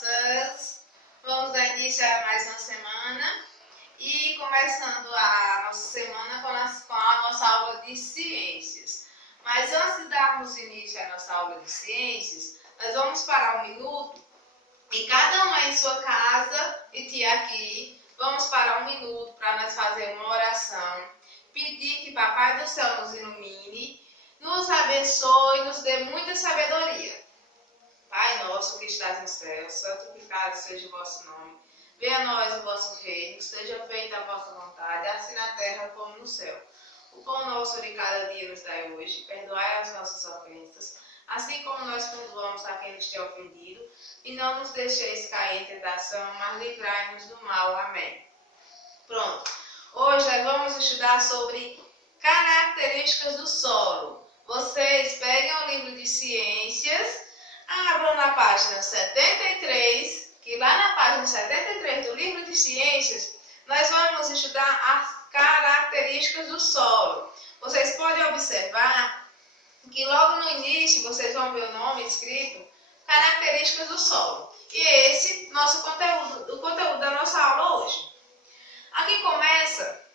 crianças! Vamos dar início a mais uma semana e começando a nossa semana com a nossa aula de ciências. Mas antes de darmos início à nossa aula de ciências, nós vamos parar um minuto e cada um em sua casa e tia aqui, vamos parar um minuto para nós fazer uma oração, pedir que Papai do Céu nos ilumine, nos abençoe e nos dê muita sabedoria. Pai nosso que estás no céu, santificado seja o vosso nome. Venha a nós o vosso reino, seja feita a vossa vontade, assim na terra como no céu. O pão nosso de cada dia nos dai hoje, perdoai as nossas ofensas, assim como nós perdoamos a quem nos tem ofendido, e não nos deixeis cair em tentação, mas livrai-nos do mal. Amém. Pronto. Hoje nós vamos estudar sobre características do solo. Vocês peguem o livro de ciências, abram na página 73, que lá na página 73 do livro de ciências, nós vamos estudar as características do solo. Vocês podem observar que logo no início vocês vão ver o nome escrito, características do solo. E esse é nosso conteúdo, o conteúdo da nossa aula hoje. Aqui começa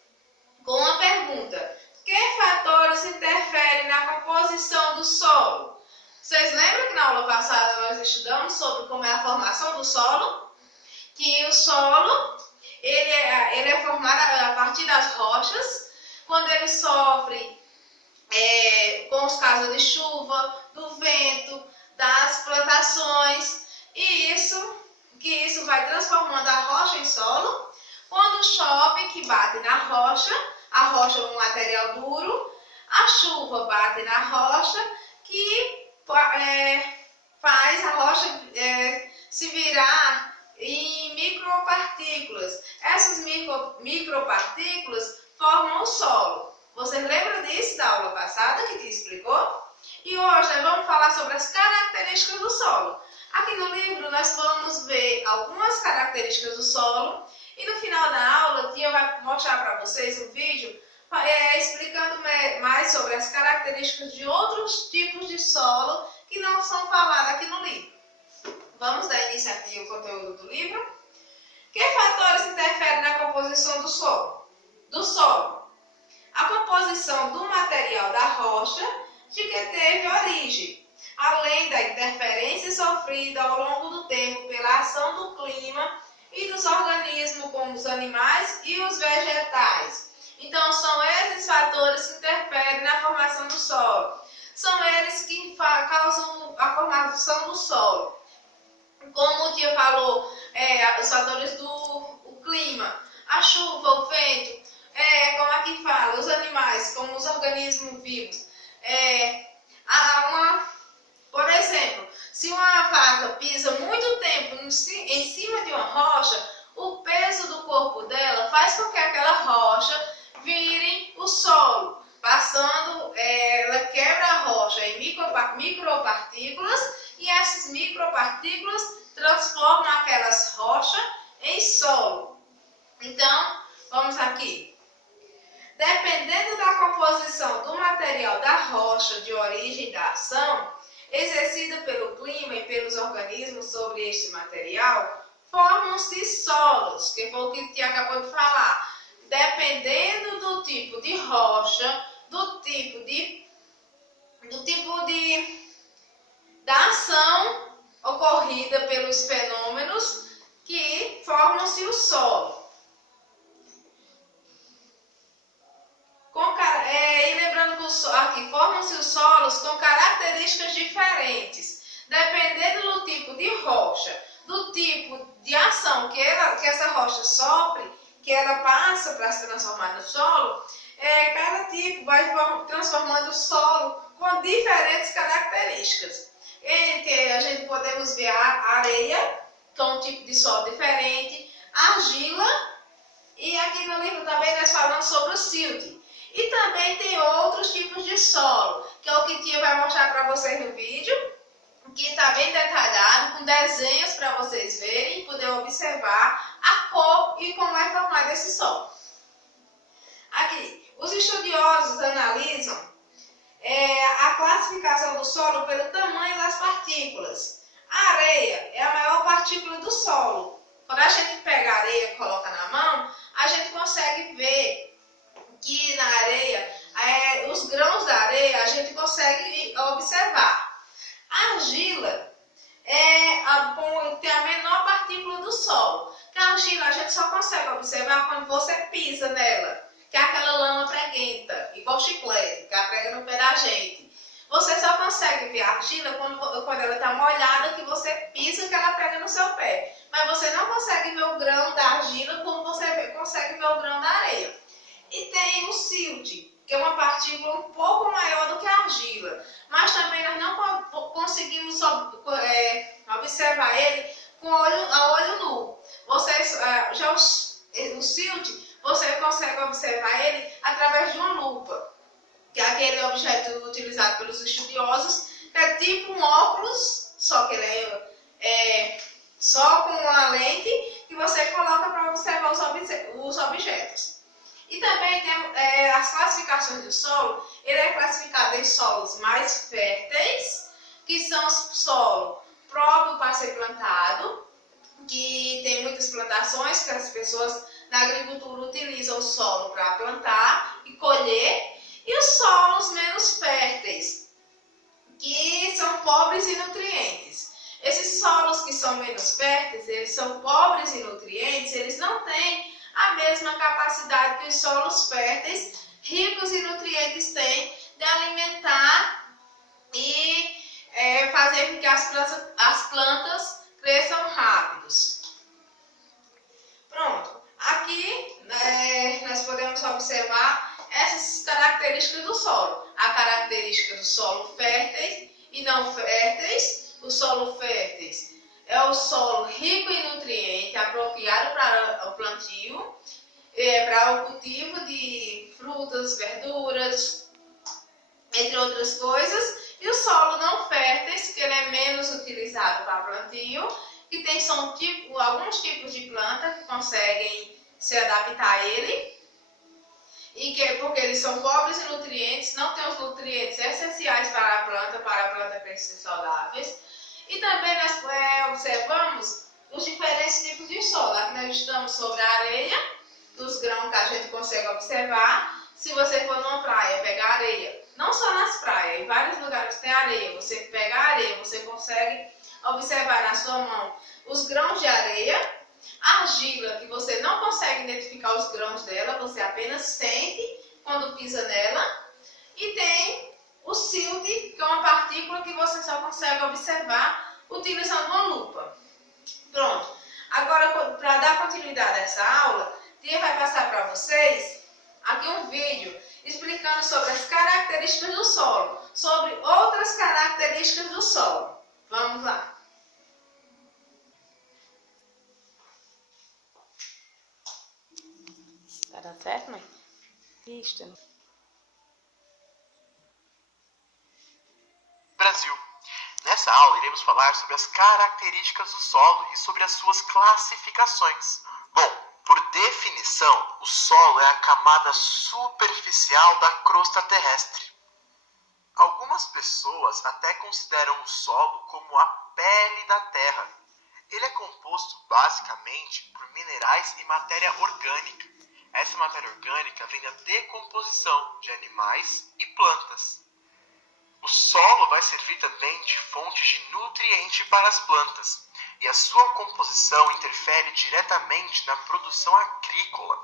com uma pergunta: que fatores interferem na composição do solo? Vocês lembram que na aula passada nós estudamos sobre como é a formação do solo? Que o solo ele é formado a partir das rochas, quando ele sofre com os casos de chuva, do vento, das plantações, e isso vai transformando a rocha em solo. Quando chove, que bate na rocha, a rocha é um material duro, a chuva bate na rocha, que faz a rocha se virar em micropartículas. Essas micropartículas formam o solo. Vocês lembram disso da aula passada que te explicou? E hoje nós vamos falar sobre as características do solo. Aqui no livro nós vamos ver algumas características do solo e no final da aula a tia vai mostrar para vocês um vídeo explicando mais sobre as características de outros tipos de solo que não são faladas aqui no livro. Vamos dar início aqui ao conteúdo do livro. Que fatores interferem na composição do solo? A composição do material da rocha de que teve origem, além da interferência sofrida ao longo do tempo pela ação do clima e dos organismos como os animais e os vegetais. Então, são esses fatores que interferem na formação do solo. São eles que causam a formação do solo. Como o tia falou, os fatores do clima, a chuva, o vento, como aqui fala, os animais, como os organismos vivos. Por exemplo, se uma vaca pisa muito tempo em cima de uma rocha, o peso do corpo dela faz com que aquela rocha vire o solo. Ela quebra a rocha em micropartículas e essas micropartículas transformam aquelas rochas em solo. Então, vamos aqui. Dependendo da composição do material da rocha de origem da ação, exercida pelo clima e pelos organismos sobre este material, formam-se solos, que foi o que o tia acabou de falar. Dependendo do tipo de rocha, da ação ocorrida pelos fenômenos que formam-se o solo. E lembrando que aqui formam-se os solos com características diferentes, dependendo do tipo de rocha, do tipo de ação que essa rocha sofre, que ela passa para se transformar no solo. Cada tipo vai transformando o solo com diferentes características. A gente podemos ver a areia, que é um tipo de solo diferente, a argila, e aqui no livro também nós falamos sobre o silt. E também tem outros tipos de solo, que é o que a tia vai mostrar para vocês no vídeo, que está bem detalhado, com desenhos para vocês verem e poder observar a cor e como é formado esse solo. Aqui, os estudiosos analisam a classificação do solo pelo tamanho das partículas. A areia é a maior partícula do solo. Quando a gente pega a areia e coloca na mão, a gente consegue ver que na areia, os grãos da areia, a gente consegue observar. A argila tem a menor partícula do solo. A argila a gente só consegue observar quando você pisa nela, que é aquela lama preguenta, igual chiclete, que ela prega no pé da gente. Você só consegue ver a argila quando ela está molhada, que você pisa, que ela prega no seu pé. Mas você não consegue ver o grão da argila como você consegue ver o grão da areia. E tem o silt, que é uma partícula um pouco maior do que a argila. Mas também nós não conseguimos observar ele a olho nu. O silt, você consegue observar ele através de uma lupa, que é aquele objeto utilizado pelos estudiosos, que é tipo um óculos, só que ele é só com uma lente que você coloca para observar os objetos. E também tem as classificações do solo. Ele é classificado em solos mais férteis, que são solo próprio para ser plantado, que tem muitas plantações que as pessoas na agricultura utilizam o solo para plantar e colher, e os solos menos férteis, que são pobres em nutrientes. Esses solos que são menos férteis, eles são pobres em nutrientes, eles não têm a mesma capacidade que os solos férteis, ricos em nutrientes, têm de alimentar e fazer com que as plantas cresçam rápidos. Pronto. Aqui nós podemos observar essas características do solo. A característica do solo férteis e não férteis. O solo férteis é o solo rico em nutrientes, apropriado para o plantio, para o cultivo de frutas, verduras, entre outras coisas. E o solo não férteis, que ele é menos utilizado para plantio, que são alguns tipos de planta que conseguem se adaptar a ele, porque eles são pobres em nutrientes, não têm os nutrientes essenciais para a planta crescer saudáveis. E também nós observamos os diferentes tipos de solo. Aqui nós estudamos sobre a areia, dos grãos que a gente consegue observar. Se você for numa praia pegar areia, não só nas praias, em vários lugares tem areia, você pega a areia, você consegue observar na sua mão os grãos de areia. A argila, que você não consegue identificar os grãos dela, você apenas sente quando pisa nela. E tem o silt, que é uma partícula que você só consegue observar utilizando uma lupa. Pronto. Agora, para dar continuidade a essa aula, Tia vai passar para vocês aqui um vídeo explicando sobre as características do solo, sobre outras características do solo. Vamos lá. Tá dando certo, mãe? Isso. Brasil. Nessa aula iremos falar sobre as características do solo e sobre as suas classificações. Bom, por definição, o solo é a camada superficial da crosta terrestre. Algumas pessoas até consideram o solo como a pele da terra. Ele é composto basicamente por minerais e matéria orgânica. Essa matéria orgânica vem da decomposição de animais e plantas. O solo vai servir também de fonte de nutriente para as plantas, e a sua composição interfere diretamente na produção agrícola.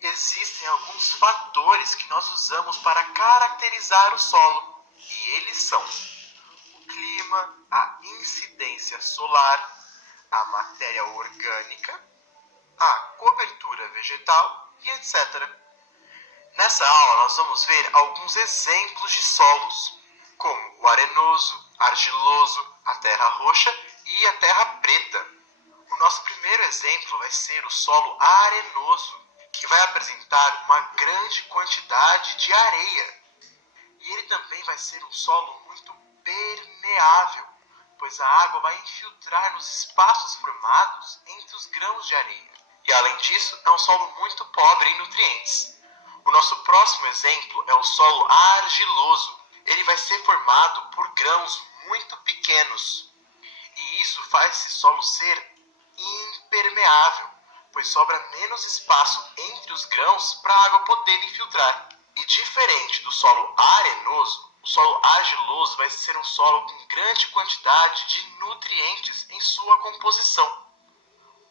Existem alguns fatores que nós usamos para caracterizar o solo, e eles são o clima, a incidência solar, a matéria orgânica, a cobertura vegetal e etc. Nessa aula nós vamos ver alguns exemplos de solos, como o arenoso, argiloso, a terra roxa e a terra preta. O nosso primeiro exemplo vai ser o solo arenoso, que vai apresentar uma grande quantidade de areia. E ele também vai ser um solo muito permeável, pois a água vai infiltrar nos espaços formados entre os grãos de areia. E além disso, é um solo muito pobre em nutrientes. O nosso próximo exemplo é o solo argiloso. Ele vai ser formado por grãos muito pequenos. E isso faz esse solo ser permeável, pois sobra menos espaço entre os grãos para a água poder infiltrar. E diferente do solo arenoso, o solo argiloso vai ser um solo com grande quantidade de nutrientes em sua composição.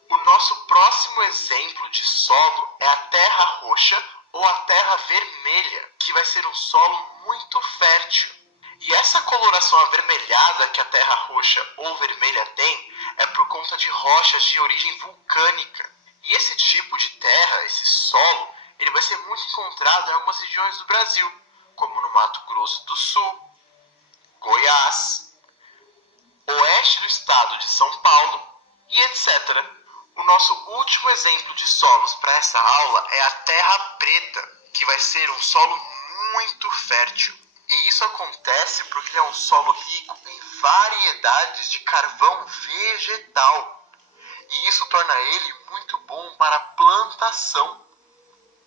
O nosso próximo exemplo de solo é a terra roxa ou a terra vermelha, que vai ser um solo muito fértil. E essa coloração avermelhada que a terra roxa ou vermelha tem é por conta de rochas de origem vulcânica. E esse tipo de terra, esse solo, ele vai ser muito encontrado em algumas regiões do Brasil, como no Mato Grosso do Sul, Goiás, oeste do estado de São Paulo e etc. O nosso último exemplo de solos para essa aula é a terra preta, que vai ser um solo muito fértil. E isso acontece porque ele é um solo rico em variedades de carvão vegetal. E isso torna ele muito bom para a plantação.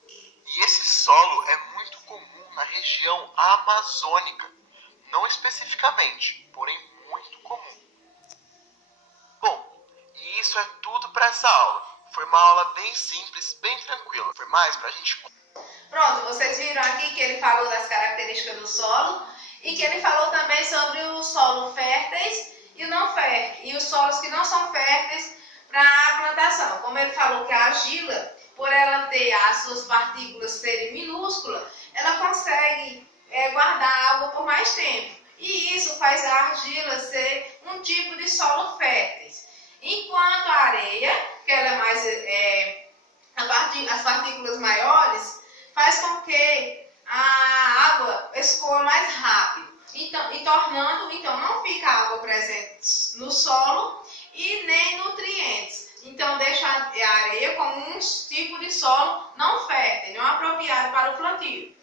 E esse solo é muito comum na região amazônica, não especificamente, porém muito comum. Bom, e isso é tudo para essa aula. Foi uma aula bem simples, bem tranquila. Foi mais para a gente... Pronto, vocês viram aqui que ele falou das características do solo e que ele falou também sobre os solos férteis e não férteis, e os solos que não são férteis para a plantação. Como ele falou que a argila, por ela ter as suas partículas serem minúsculas, ela consegue guardar água por mais tempo. E isso faz a argila ser um tipo de solo fértil. Enquanto a areia, que ela é mais, as partículas maiores, faz com que a água escoa mais rápido, então não fica água presente no solo e nem nutrientes. Então deixa a areia como um tipo de solo não fértil, não apropriado para o plantio.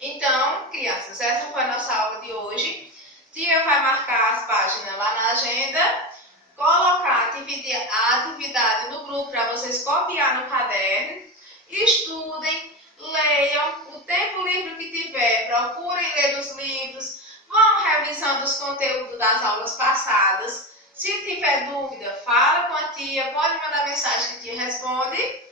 Então, crianças, essa foi a nossa aula de hoje. Tia vai marcar as páginas lá na agenda, colocar a atividade no grupo para vocês copiar no caderno, estudem, leiam, o tempo livre que tiver, procurem ler os livros, vão revisando os conteúdos das aulas passadas. Se tiver dúvida, fala com a tia, pode mandar mensagem que a tia responde.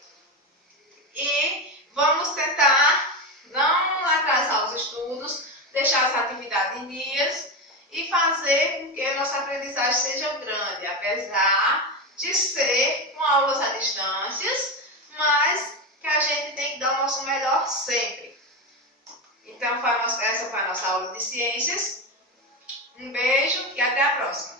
E vamos tentar não atrasar os estudos, deixar as atividades em dias e fazer com que a nossa aprendizagem seja grande, apesar de ser com aulas à distância, mas que a gente tem que dar o nosso melhor sempre. Então, essa foi a nossa aula de ciências. Um beijo e até a próxima.